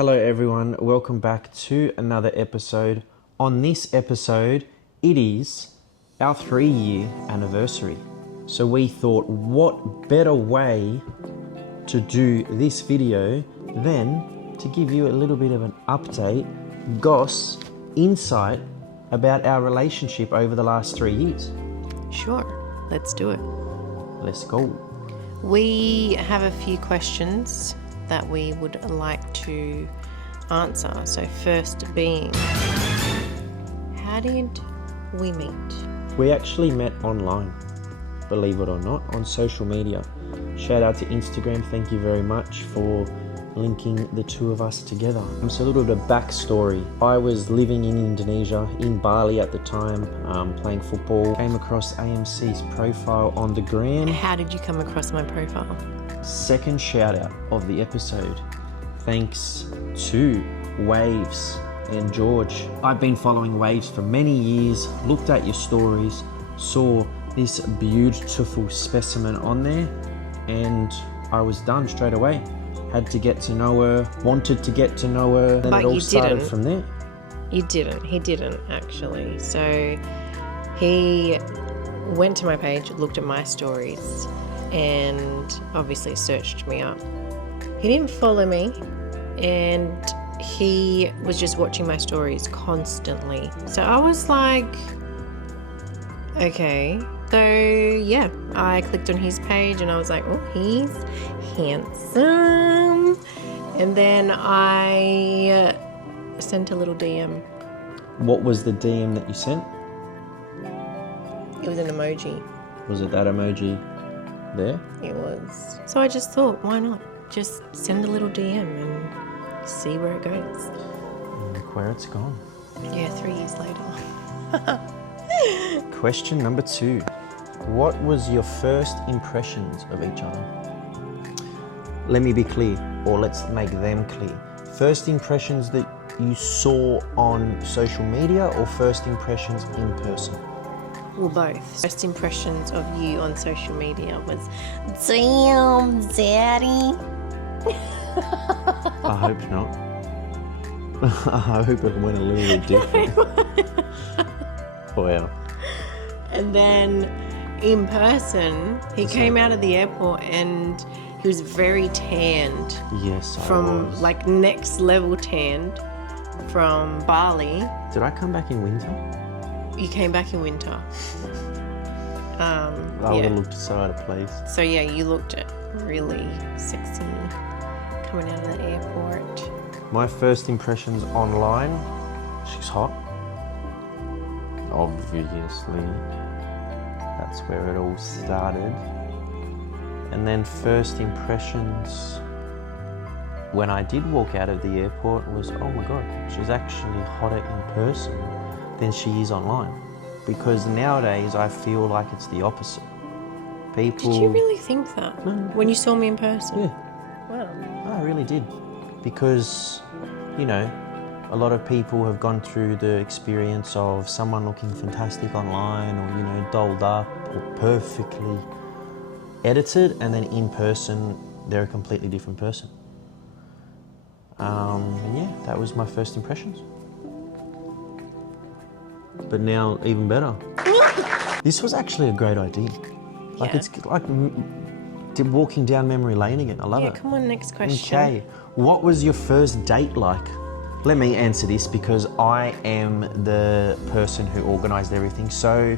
Hello everyone, welcome back to another episode. On this episode, it is our 3-year anniversary. So we thought, what better way to do this video than to give you a little bit of an update, goss, insight about our relationship over the last 3 years. Sure, let's do it. Let's go. We have a few questions that we would like to answer. So first being, how did we meet? We actually met online, believe it or not, on social media. Shout out to Instagram, thank you very much for linking the two of us together. So a little bit of backstory. I was living in Indonesia, in Bali at the time, playing football. Came across AMC's profile on the gram. How did you come across my profile? Second shout out of the episode, thanks to Waves and George. I've been following Waves for many years, looked at your stories, saw this beautiful specimen on there, and I was done straight away. Had to get to know her, wanted to get to know her, and it all started from there. You didn't. He didn't actually. So he went to my page, looked at my stories, and obviously searched me up. He didn't follow me, and he was just watching my stories constantly. So I was like, okay. So yeah, I clicked on his page and I was like, oh, he's handsome. And then I sent a little DM. What was the DM that you sent? It was an emoji. Was it that emoji there? It was. So I just thought, why not? Just send a little DM and see where it goes. And look where it's gone. Yeah, 3 years later. Question number 2. What was your first impressions of each other? Let me be clear, or let's make them clear. First impressions that you saw on social media or first impressions in person? Well, both. First impressions of you on social media was, damn, daddy. I hope not. I hope it went a little bit different. Wow. And then in person, he came out of the airport and he was very tanned. Yes, I From was. like next level tanned from Bali. Did I come back in winter? You came back in winter. I would have looked so out of place. So yeah, you looked really sexy coming out of the airport. My first impressions online, she's hot. Obviously, that's where it all started. And then first impressions, when I did walk out of the airport, was, oh my God, she's actually hotter in person than she is online. Because nowadays I feel like it's the opposite. People... Did you really think that? No. When you saw me in person? Yeah. Wow. I really did. Because, you know, a lot of people have gone through the experience of someone looking fantastic online or, you know, dolled up or perfectly edited, and then in person, they're a completely different person. And yeah, that was my first impressions. But now, even better. This was actually a great idea. Like, it's like walking down memory lane again. I love it. Yeah, come on, next question. Okay, what was your first date like? Let me answer this because I am the person who organised everything. So,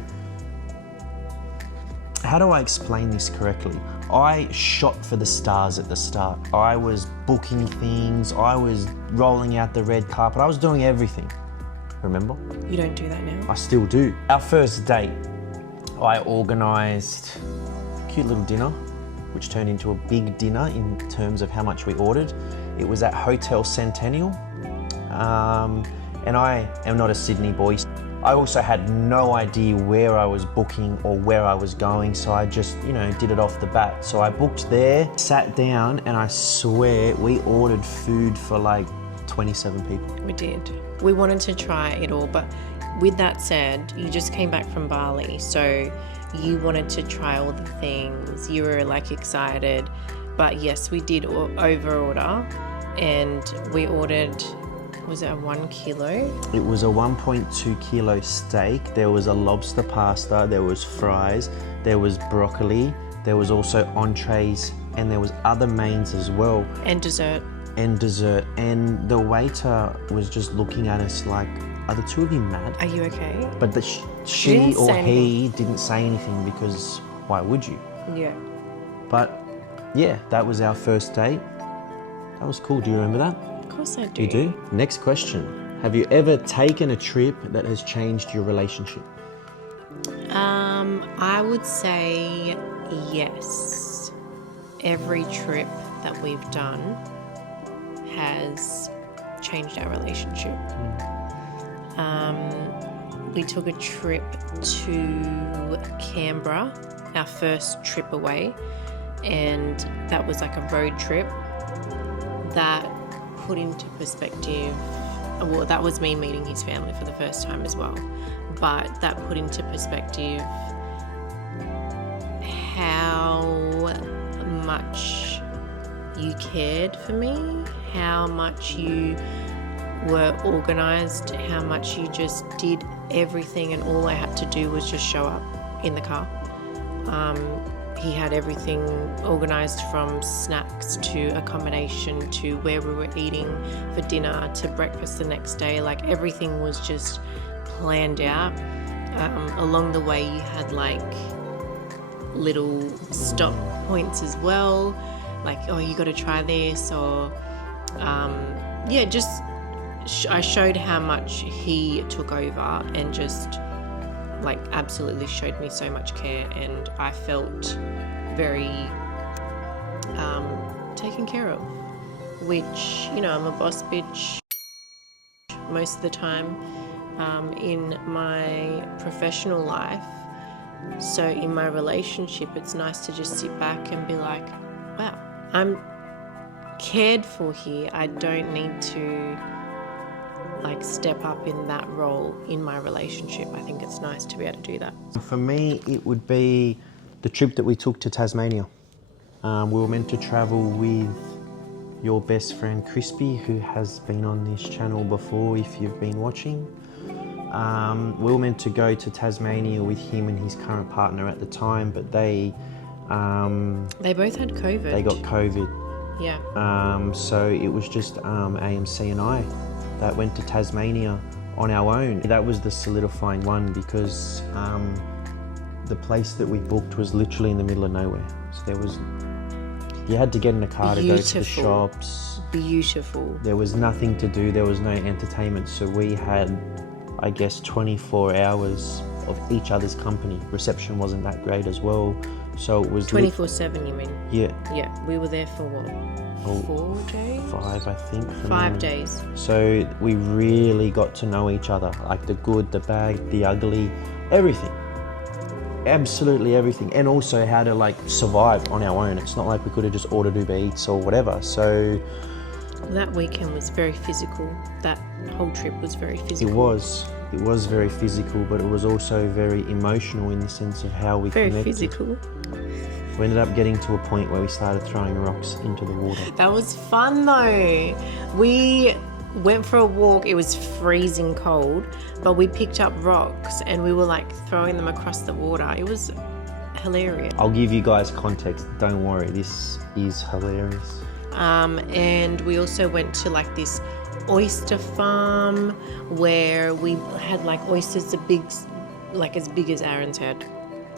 how do I explain this correctly? I shot for the stars at the start. I was booking things, I was rolling out the red carpet, I was doing everything. Remember? You don't do that now. I still do. Our first date, I organised a cute little dinner, which turned into a big dinner in terms of how much we ordered. It was at Hotel Centennial. And I am not a Sydney boy. I also had no idea where I was booking or where I was going, so I just, you know, did it off the bat. So I booked there, sat down, and I swear we ordered food for like 27 people. We did. We wanted to try it all, but with that said, you just came back from Bali, so you wanted to try all the things. You were like excited, but yes, we did over order. and we ordered, was it a 1 kilo? It was a 1.2 kilo steak. There was a lobster pasta, there was fries, there was broccoli, there was also entrees, and there was other mains as well. And dessert. And the waiter was just looking at us like, are the two of you mad? Are you okay? But she or he didn't say anything, because why would you? Yeah. But yeah, that was our first date. That was cool. Do you remember that? Of course I do. You do? Next question. Have you ever taken a trip that has changed your relationship? I would say yes. Every trip that we've done has changed our relationship. We took a trip to Canberra, our first trip away, and that was like a road trip. That put into perspective, well, that was me meeting his family for the first time as well, but that put into perspective how much you cared for me, how much you were organised, how much you just did everything, and all I had to do was just show up in the car. He had everything organised, from snacks to accommodation to where we were eating for dinner to breakfast the next day. Like, everything was just planned out. Along the way you had like little stop points as well, like, oh, you got to try this, or I showed how much he took over and just like absolutely showed me so much care, and I felt very taken care of, which, you know, I'm a boss bitch most of the time in my professional life. So in my relationship, it's nice to just sit back and be like, wow, I'm cared for here. I don't need to like step up in that role in my relationship. I think it's nice to be able to do that. For me, it would be the trip that we took to Tasmania. We were meant to travel with your best friend Crispy, who has been on this channel before if you've been watching. We were meant to go to Tasmania with him and his current partner at the time, but they both had COVID. They got COVID. Yeah. So it was just AMC and I that went to Tasmania on our own. That was the solidifying one, because the place that we booked was literally in the middle of nowhere. So you had to get in a car to go to the shops. Beautiful. There was nothing to do. There was no entertainment. So we had, I guess, 24 hours of each other's company. Reception wasn't that great as well. So it was 24/7, you mean? Yeah. Yeah. We were there for what? 4 days? 5, I think. 5 days. So we really got to know each other, like the good, the bad, the ugly, everything. Absolutely everything. And also how to like survive on our own. It's not like we could have just ordered Uber Eats or whatever. So that weekend was very physical. That whole trip was very physical. It was very physical, but it was also very emotional in the sense of how we connected. Very physical. We ended up getting to a point where we started throwing rocks into the water. That was fun though. We went for a walk. It was freezing cold, but we picked up rocks and we were like throwing them across the water. It was hilarious. I'll give you guys context. Don't worry, this is hilarious. And we also went to like this oyster farm where we had like oysters as big as Aaron's head.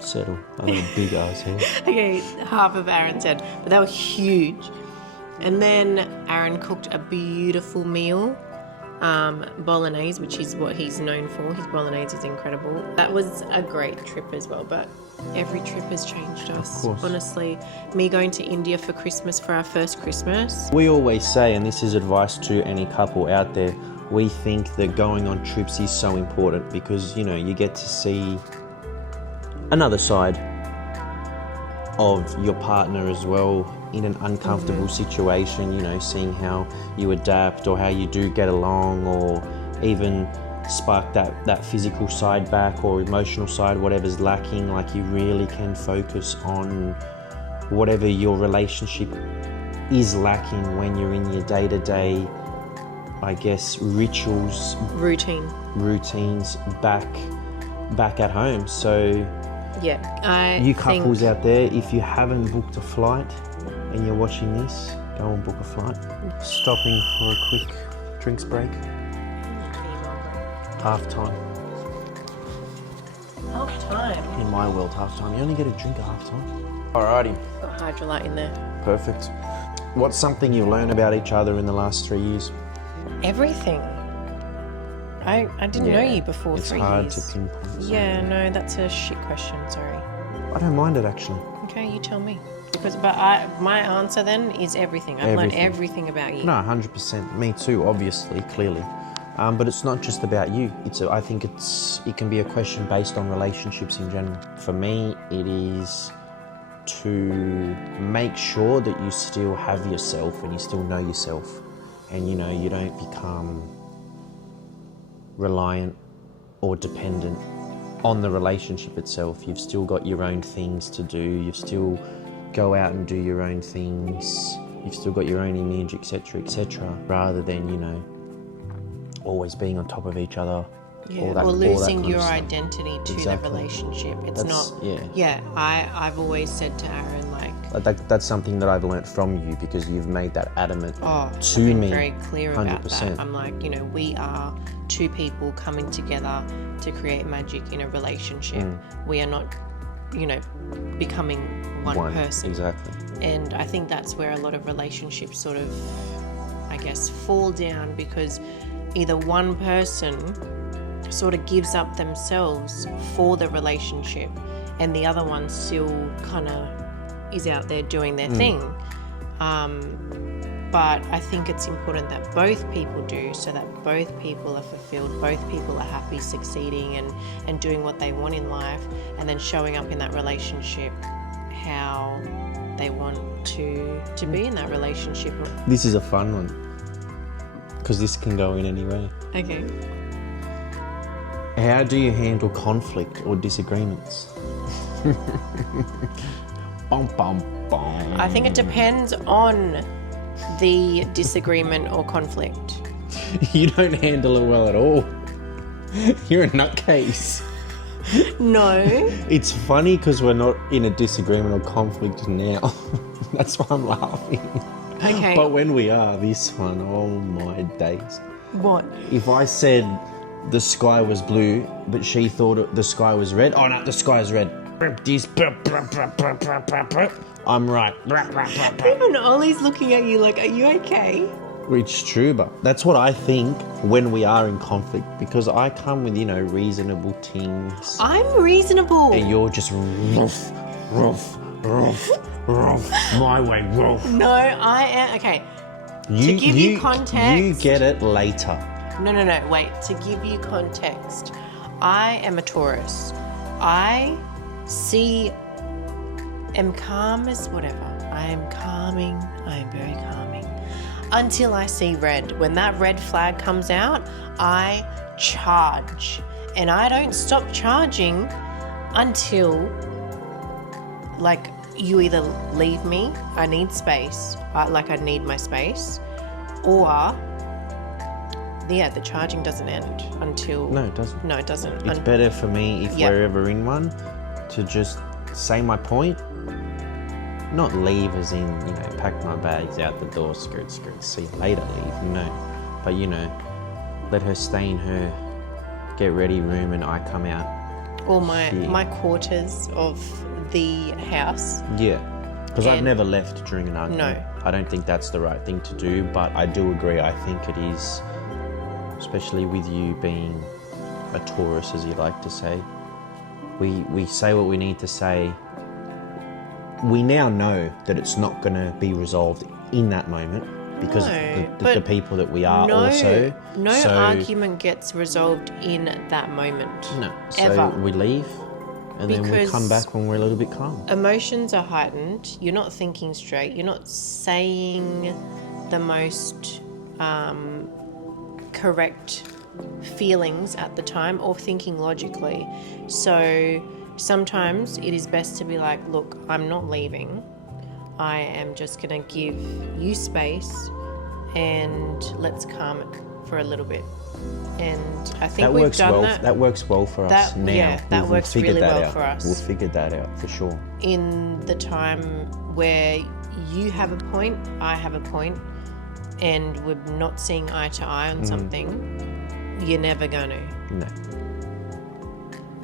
Settle. I had a big ass head. Okay, half of Aaron's head, but they were huge. And then Aaron cooked a beautiful meal, bolognese, which is what he's known for. His bolognese is incredible. That was a great trip as well, but every trip has changed us. Honestly, me going to India for Christmas, for our first Christmas. We always say, and this is advice to any couple out there, we think that going on trips is so important because, you know, you get to see another side of your partner as well in an uncomfortable situation, you know, seeing how you adapt or how you do get along, or even spark that physical side back or emotional side, whatever's lacking. Like, you really can focus on whatever your relationship is lacking when you're in your day-to-day, I guess, routines back at home. So you couples out there, if you haven't booked a flight and you're watching this, go and book a flight. Stopping for a quick drinks break. Half time. In my world, half time. You only get a drink at half time. Alrighty. Got Hydrolite in there. Perfect. What's something you've learned about each other in the last 3 years? Everything. I didn't know you before 3 years. It's hard to pinpoint. Yeah, no, that's a shit question, sorry. I don't mind it, actually. Okay, you tell me. My answer then is everything. I've learned everything about you. No, 100%. Me too, obviously, clearly. But it's not just about you. I think it can be a question based on relationships in general. For me, it is to make sure that you still have yourself and you still know yourself, and you don't become reliant or dependent on the relationship itself. You've still got your own things to do. You've still go out and do your own things. You've still got your own image, etc., rather than always being on top of each other. Yeah, or losing your identity to the relationship. I've always said to Aaron, that's something that I've learnt from you, because you've made that adamant to me. Very clear about 100%. that. I'm like, we are two people coming together to create magic in a relationship. We are not, becoming one person. Exactly. And I think that's where a lot of relationships sort of, I guess, fall down, because either one person sort of gives up themselves for the relationship and the other one still kind of is out there doing their thing. But I think it's important that both people do, so that both people are fulfilled, both people are happy, succeeding and doing what they want in life, and then showing up in that relationship how they want to be in that relationship. This is a fun one, because this can go in any way. Okay. How do you handle conflict or disagreements? Bum, bum, bum. I think it depends on the disagreement or conflict. You don't handle it well at all. You're a nutcase. No. It's funny because we're not in a disagreement or conflict now. That's why I'm laughing. Okay. But when we are, this one, oh my days. What? If I said the sky was blue, but she thought the sky was red. Oh no, the sky is red. I'm right. Even Ollie's looking at you like, are you okay? It's true, but that's what I think when we are in conflict, because I come with, reasonable things. I'm reasonable. And you're just rough, my way, rough. No, I am. Okay. To give you context. You get it later. No, wait. To give you context, I am a Taurus. I am calm as whatever. I am calming. I am very calming. Until I see red. When that red flag comes out, I charge. And I don't stop charging until, you either leave me, I need space, I need my space, or the charging doesn't end until... No, it doesn't. No, it doesn't. It's better for me if we're ever in one to just say my point, not leave as in, pack my bags out the door, skirt, see you later, leave. No. But, let her stay in her get ready room and I come out. Or my quarters of the house. Yeah. Because I've never left during an argument. No. I don't think that's the right thing to do, but I do agree. I think it is, especially with you being a Taurus, as you like to say. We say what we need to say. We now know that it's not going to be resolved in that moment because the people that we are also. No argument gets resolved in that moment. No. Ever. So we leave and then we come back when we're a little bit calm. Emotions are heightened. You're not thinking straight. You're not saying the most correct feelings at the time or thinking logically. So sometimes it is best to be like, look, I'm not leaving. I am just going to give you space and let's calm it for a little bit. And I think we've done that. That works well for us now. Yeah, that works really well for us. We've figured that out for sure. In the time where you have a point, I have a point, and we're not seeing eye to eye on something, you're never going to. No.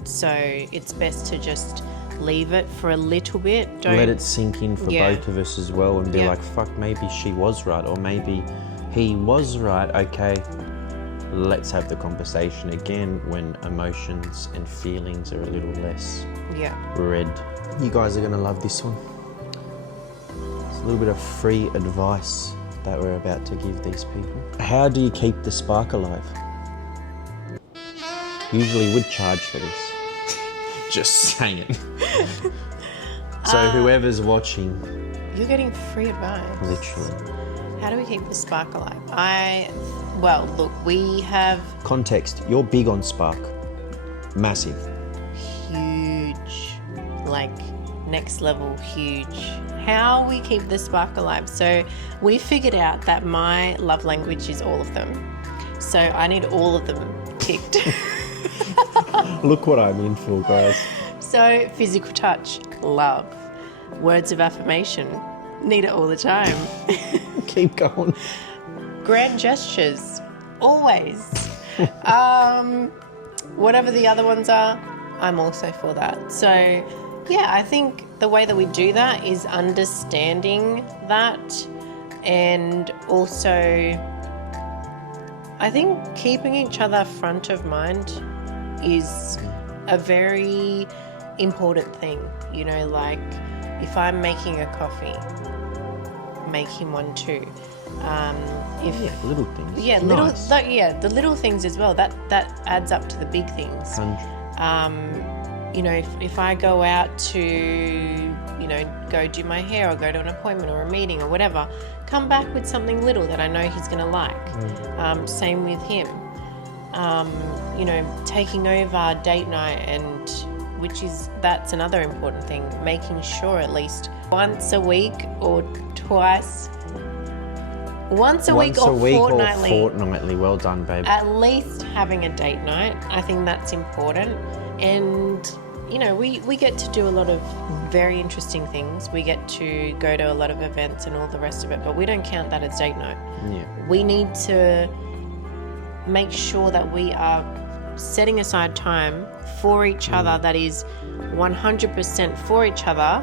So it's best to just leave it for a little bit. Don't let it sink in for both of us as well, and be like, fuck, maybe she was right, or maybe he was right. Okay, let's have the conversation again when emotions and feelings are a little less red. You guys are going to love this one. It's a little bit of free advice that we're about to give these people. How do you keep the spark alive? Usually would charge for this. Just saying. So whoever's watching, you're getting free advice. Literally. How do we keep the spark alive? Well, look, we have... Context, you're big on spark. Massive. Huge. Like, next level huge. How we keep the spark alive. So we figured out that my love language is all of them. So I need all of them ticked. Look what I'm in for, guys. So physical touch, love. Words of affirmation, need it all the time. Keep going. Grand gestures, always. Whatever the other ones are, I'm also for that. So yeah, I think the way that we do that is understanding that, and also I think keeping each other front of mind is a very important thing. You know, like if I'm making a coffee, make him one too. Little things. Yeah, nice. The little things as well. That adds up to the big things. 100. You know, if I go out to, you know, go do my hair or go to an appointment or a meeting or whatever, come back with something little that I know he's going to like. Same with him. You know, taking over date night, and that's another important thing, making sure at least once a week or twice, once a week or fortnightly. Well done, babe. At least having a date night. I think that's important. And, you know, we get to do a lot of very interesting things. We get to go to a lot of events and all the rest of it, but we don't count that as date night. Yeah. We need to make sure that we are setting aside time for each other that is 100% for each other,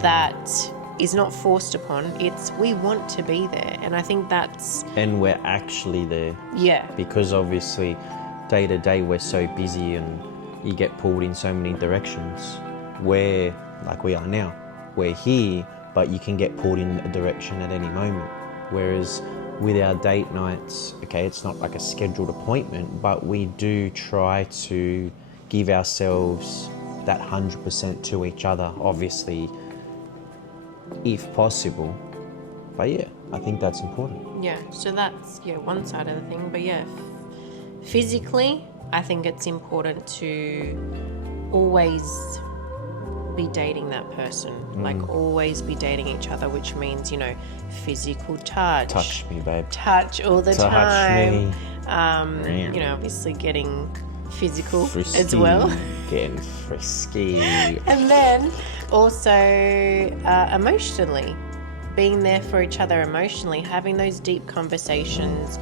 that is not forced upon. It's we want to be there, and I think that's... And we're actually there. Yeah. Because obviously day to day we're so busy and you get pulled in so many directions. We're like we are now. We're here, but you can get pulled in a direction at any moment. Whereas with our date nights, okay, it's not like a scheduled appointment, but we do try to give ourselves that 100% to each other, obviously, if possible. But yeah, I think that's important. Yeah, so that's one side of the thing. But yeah, physically, I think it's important to always be dating that person, like always be dating each other, which means, you know, physical touch. Touch me, babe. Touch all the Touch time. me. You know, obviously getting physical Frisky, as well. Getting frisky. And then also emotionally, being there for each other emotionally, having those deep conversations,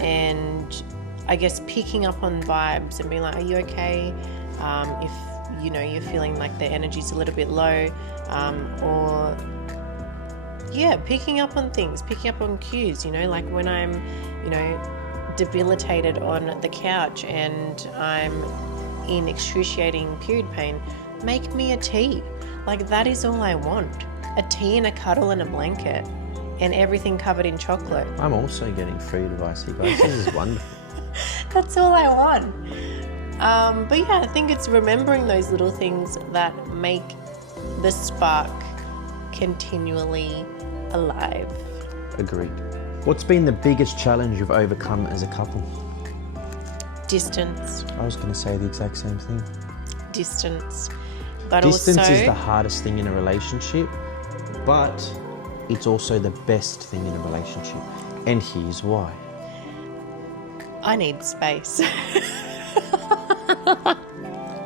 and I guess picking up on vibes and being like, are you okay? If you know you're feeling like the energy's a little bit low, or picking up on things, picking up on cues, you know, like when I'm, you know, debilitated on the couch and I'm in excruciating period pain, make me a tea. Like, that is all I want. A tea and a cuddle and a blanket and everything covered in chocolate. I'm also getting free advice, you guys. This is wonderful. That's all I want. But yeah, I think it's remembering those little things that make the spark continually alive. Agreed. What's been the biggest challenge you've overcome as a couple? Distance. I was going to say the exact same thing. Distance. But Distance also, is the hardest thing in a relationship, but it's also the best thing in a relationship. And here's why. I need space.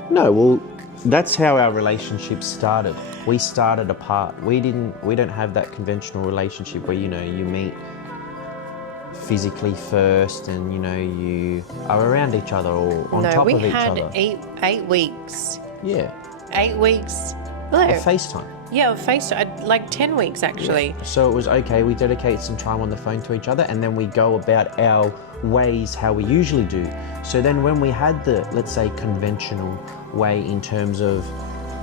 No, well, that's how our relationship started. We started apart. We don't have that conventional relationship where, you meet physically first and, you are around each other or on top of each other. No, we had 8 weeks. Yeah. 8 weeks. A FaceTime. Yeah, FaceTime, like 10 weeks actually. Yeah. So it was okay, we dedicate some time on the phone to each other and then we go about our ways how we usually do. So then when we had the, let's say, conventional way in terms of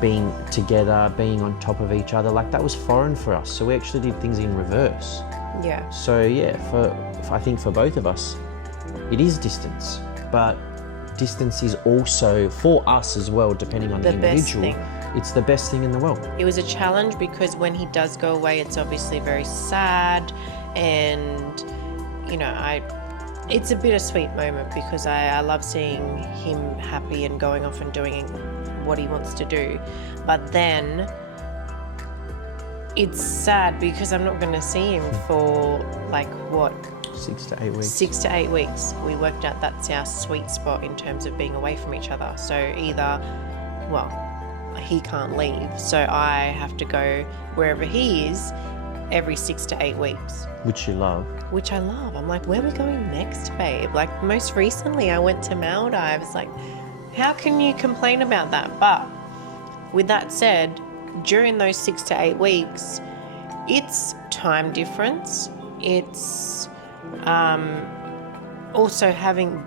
being together, being on top of each other, like that was foreign for us. So we actually did things in reverse. Yeah. So yeah, I think for both of us, it is distance, but distance is also for us as well, depending on the individual. It's the best thing in the world. It was a challenge because when he does go away, it's obviously very sad, and it's a bittersweet moment because I love seeing him happy and going off and doing what he wants to do. But then it's sad because I'm not going to see him for 6 to 8 weeks. 6 to 8 weeks. We worked out that's our sweet spot in terms of being away from each other. So either, he can't leave, so I have to go wherever he is every 6 to 8 weeks. Which you love. Which I love. I'm like, where are we going next, babe? Like, most recently I went to Maldives. Like, how can you complain about that? But with that said, during those 6 to 8 weeks, it's time difference. It's also having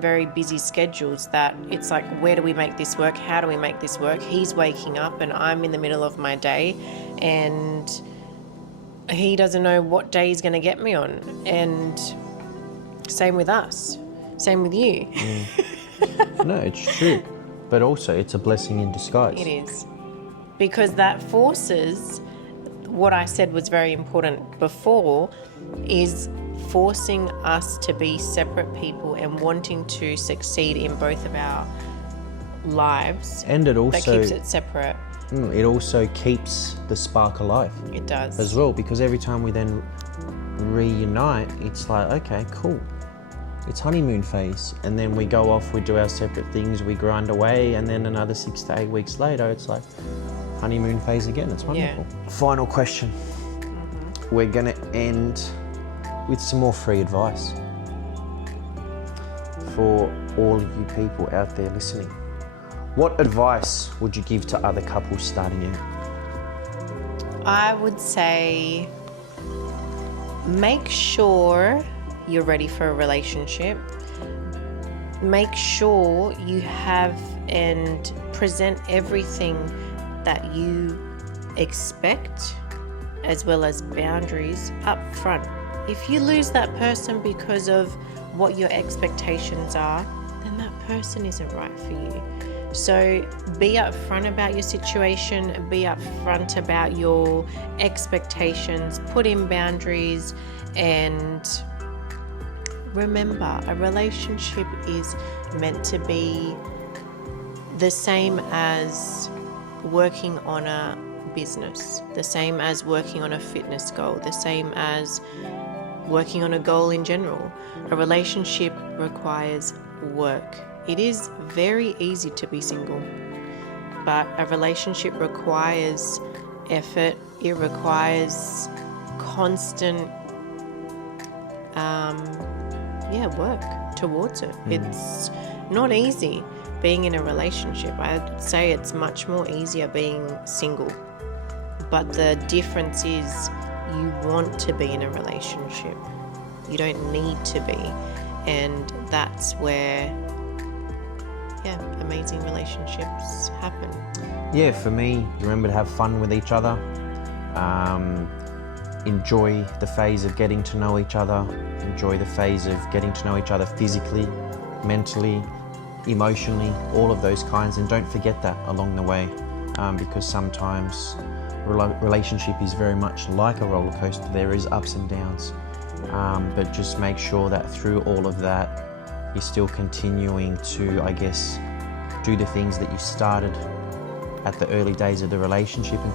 very busy schedules that it's like, where do we make this work? How do we make this work? He's waking up and I'm in the middle of my day, and he doesn't know what day he's going to get me on. And same with us. Same with you. No, it's true. But also it's a blessing in disguise. It is. Because that forces, what I said was very important before, is forcing us to be separate people and wanting to succeed in both of our lives. And it also, that keeps it separate. It also keeps the spark alive. It does. As well, because every time we then reunite, it's like, okay, cool. It's honeymoon phase. And then we go off, we do our separate things, we grind away, and then another 6 to 8 weeks later, it's like honeymoon phase again. It's wonderful. Yeah. Final question. Mm-hmm. We're going to end with some more free advice for all of you people out there listening. What advice would you give to other couples starting out? I would say make sure you're ready for a relationship. Make sure you have and present everything that you expect, as well as boundaries up front. If you lose that person because of what your expectations are, then that person isn't right for you. So be upfront about your situation, be upfront about your expectations, put in boundaries, and remember, a relationship is meant to be the same as working on a business, the same as working on a fitness goal, the same as working on a goal in general. A relationship requires work. It is very easy to be single, but a relationship requires effort. It requires constant work towards it. It's not easy being in a relationship. I'd say it's much more easier being single, but the difference is you want to be in a relationship. You don't need to be, and that's where amazing relationships happen. Yeah, for me, remember to have fun with each other. Enjoy the phase of getting to know each other. Enjoy the phase of getting to know each other physically, mentally, emotionally, all of those kinds. And don't forget that along the way, because sometimes relationship is very much like a roller coaster. There is ups and downs, but just make sure that through all of that, you're still continuing to, I guess, do the things that you started at the early days of the relationship and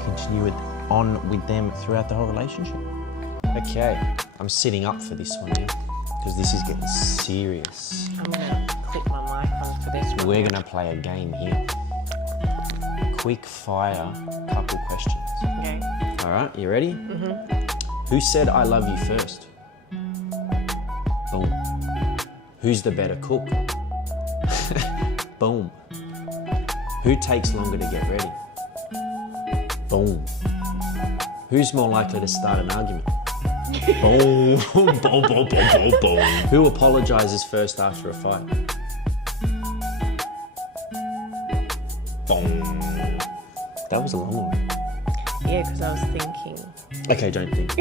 on with them throughout the whole relationship. Okay, I'm sitting up for this one now because this is getting serious. I'm gonna click my mic on for this one. We're gonna play a game here. Quick fire couple questions. Okay. All right, you ready? Mm-hmm. Who said I love you first? Boom. Who's the better cook? Boom. Who takes longer to get ready? Boom. Who's more likely to start an argument? Boom. Boom, boom, boom, boom, boom. Who apologizes first after a fight? Boom. That was a long one. Yeah, because I was thinking. Okay, don't think.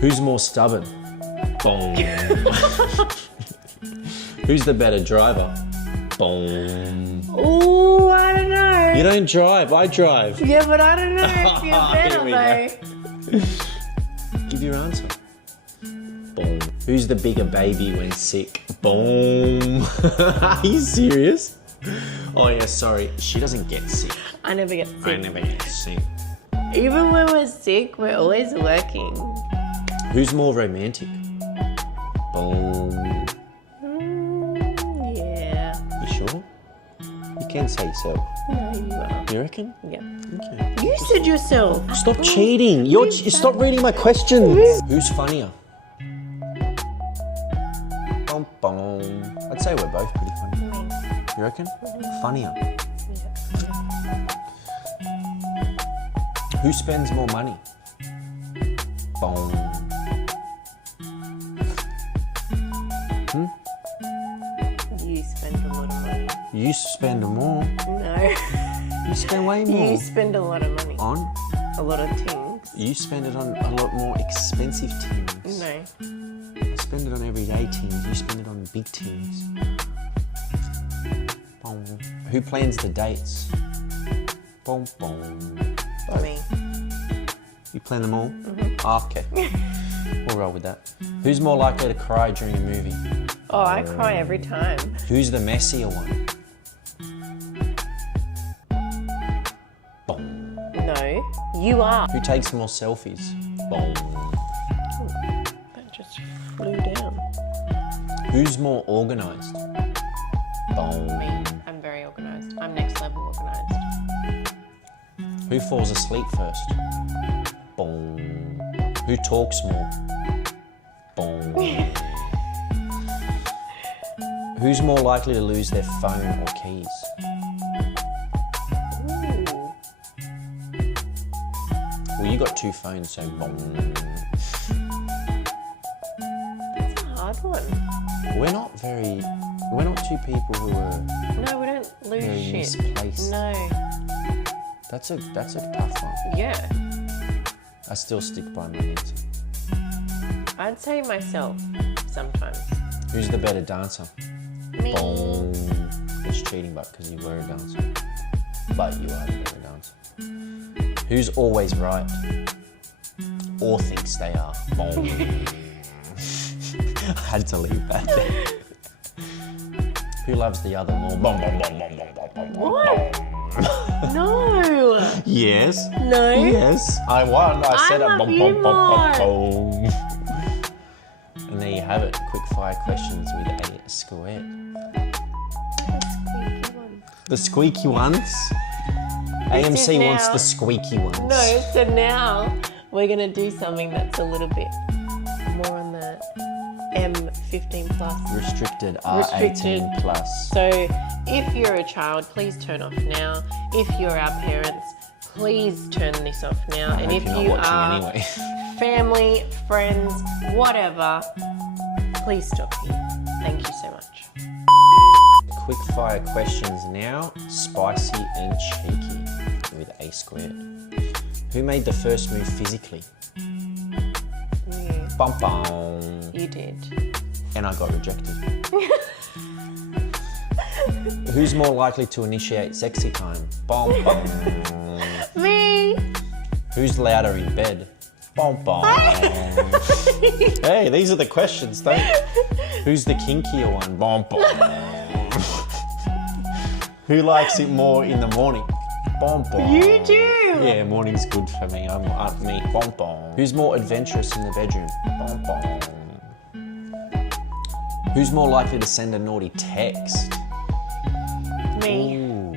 Who's more stubborn? Boom. Who's the better driver? Boom. Oh, I don't know. You don't drive, I drive. Yeah, but I don't know if you're better Here we though. Give your answer. Boom. Who's the bigger baby when sick? Boom. Are you serious? Oh yeah, sorry. She doesn't get sick. I never get sick. I never get sick. Even when we're sick, we're always working. Who's more romantic? Boom. Yeah. You sure? You can say yourself. No, you are. You reckon? Yeah. Okay. You said yourself. Stop cheating. Stop reading my questions. Who's funnier? Bum, bum. I'd say we're both pretty funny. You reckon? Funnier. Who spends more money? Boom. You spend a lot of money. You spend more. No. You spend way more. You spend a lot of money. On? A lot of things. You spend it on a lot more expensive things. No. I spend it on everyday things. You spend it on big things. Boom. Who plans the dates? Boom, boom. Me. You plan them all? Mm-hmm. Oh, okay. We'll roll with that. Who's more likely to cry during a movie? Oh, I cry every time. Who's the messier one? Boom. No, you are. Who takes more selfies? Boom. That just flew down. Who's more organised? Boom. Me. I'm very organised. I'm next level organised. Who falls asleep first? Boom. Who talks more? Boom. Who's more likely to lose their phone or keys? Ooh. Well, you got 2 phones, so boom. That's a hard one. We're not 2 people who are No, we don't lose very shit. misplaced. No. That's a tough one. Yeah. I still stick by my answer. I'd say myself sometimes. Who's the better dancer? Me. Boom. It's cheating, but because you were a dancer. But you are the better dancer. Who's always right? Or thinks they are? Boom. I had to leave that there. Who loves the other more? Boom, boom, boom, boom, boom, boom, boom, boom. What? No. Yes. No. Yes. I won. I said love boom, you boom, boom, more. boom, boom. And there you have it. Quick fire questions with a square. The squeaky ones. AMC wants now. the squeaky ones. No, so now we're going to do something that's a little bit more on the M15 plus. Restricted Restricted. R18 plus. So if you're a child, please turn off now. If you're our parents, please turn this off now. I And hope if you're not you watching are anyway. family, friends, whatever, please stop here. Thank you so much. Quick fire questions now. Spicy and cheeky with a squared. Who made the first move physically? You, Bum bum. you did. And I got rejected. Who's more likely to initiate sexy time? Bum bum. Me! Who's louder in bed? Bum bum. Hey, these are the questions, don't you? Who's the kinkier one? Bum bum. Who likes it more in the morning? Bom bom. You do? Yeah, morning's good for me. I'm me. Bom bom. Who's more adventurous in the bedroom? Bom bom. Who's more likely to send a naughty text? Me. Ooh.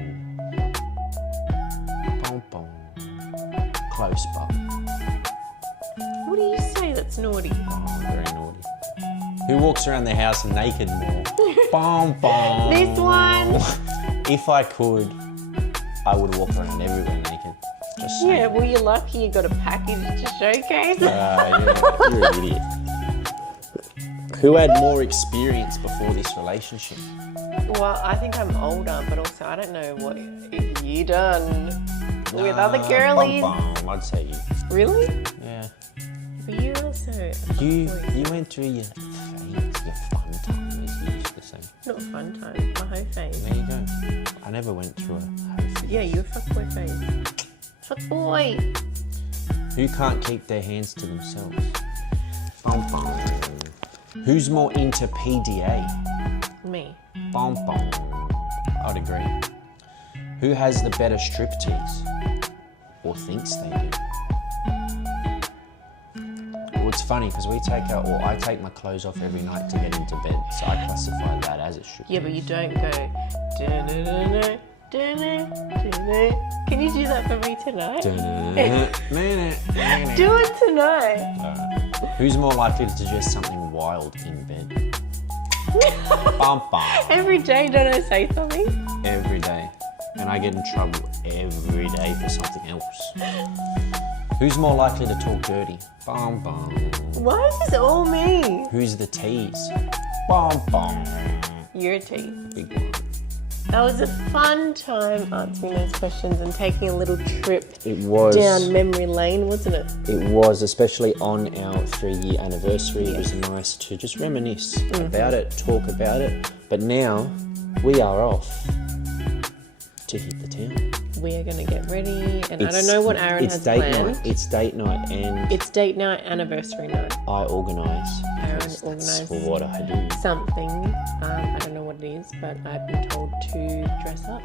Bom bom. Close, but What do you say that's naughty? oh, very naughty. Who walks around the house naked more? Bom bom. This one. If I could, I would walk around everywhere naked. Just saying. Yeah, well, you're lucky you got a package to showcase. You're an idiot. Who had more experience before this relationship? Well, I think I'm older, but also I don't know what you done with other girlies. Bum, bum. I'd say you. Really? Yeah. But you also. You went through your phase, your fun time, as you used to say. Not fun time, my hoe phase. There you go. I never went through a hoe phase. Yeah, you a fuckboy phase. Fuckboy. Who can't keep their hands to themselves? Bum, bum. Who's more into PDA? Me. Bum, bum. I'd agree. Who has the better striptease? Or thinks they do? Well, it's funny because I take my clothes off every night to get into bed, so I classify that as a striptease. Yeah, but you don't go. "Da-na-na-na, da-na-na-na." Can you do that for me tonight? Do it tonight. Who's more likely to suggest something wild in bed? Bum, bum. Every day, don't I say something? Every day. And I get in trouble every day for something else. Who's more likely to talk dirty? Bum, bum. Why is this all me? Who's the tease? Bum, bum. You're a tease. Big one. That was a fun time answering those questions and taking a little trip It was. down memory lane, wasn't it? It was, especially on our 3-year anniversary. It was nice to just reminisce about it, talk about it. But now we are off to hit the town. We are going to get ready, and I don't know what Aaron has planned. It's date night, and It's date night, anniversary night. I organise. Aaron because that's organise what I do. something. I don't know what it is, but I've been told to dress up.